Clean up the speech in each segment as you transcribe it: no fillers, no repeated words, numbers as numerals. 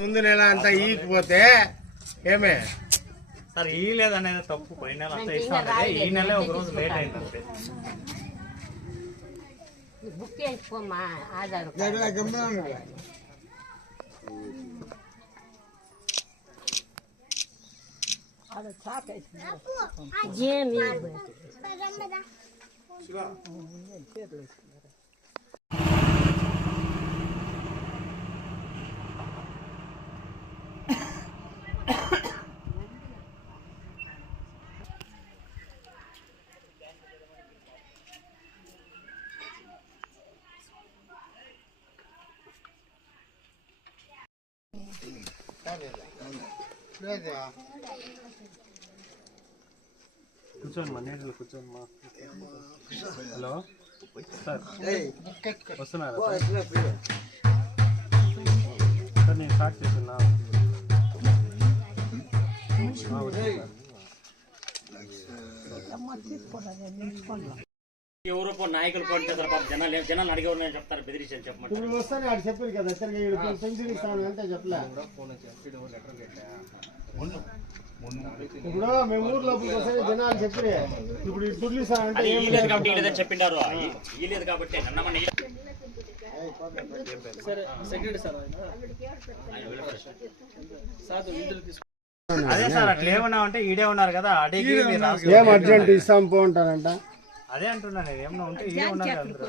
ముందు నెల అంతా ఈకపోతే ఏమే సార్ ఈ లేదనేది తప్పు. పోయిన నెల అంతా ఇస్తాం, ఈ నెల ఒక రోజు లేట్ అయింది అంతే. బుక్ చేసుకోమా ఆధార్ కూర్చోండి మా నేటిలో కూర్చోండి మా. హలో సార్ వస్తున్నారా సార్? నేను స్టార్ట్ చేస్తున్నా. ఎవరో నాయకులు పోటీ చేస్తారు పాప. జనాలు అడిగేవారు నేను చెప్తారు, బెదిరించాను చెప్పమంటారు. ఇప్పుడు వస్తానే ఆడు చెప్పారు కదా పెన్షన్ ఇస్తాను అంటే చెప్పలే. ఇప్పుడు మేము ఊరు లోపలికి వస్తే జనాలు చెప్పి ఇప్పుడు దుడ్లు ఇస్తానంటే లేదు కాబట్టి లేదని చెప్పిండారు. ఈ లేదు కాబట్టి నన్నమని అదే సార్ అట్లా ఏమన్నా ఉంటే ఈడే ఉన్నారు కదా, అడిగి ఏం అర్జెంట్ ఇస్తాం పో ఉంటారంట. అదే అంటున్నాను, ఏమన్నా ఉంటే ఈడే ఉన్నారు కదా.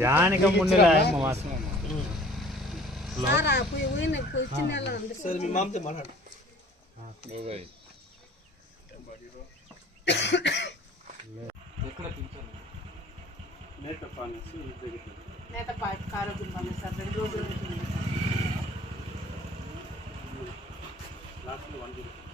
జానికం ముందుగా నేత ఆరోగ్యం బాగా సార్ 2 రోజులు లాస్ట్ 1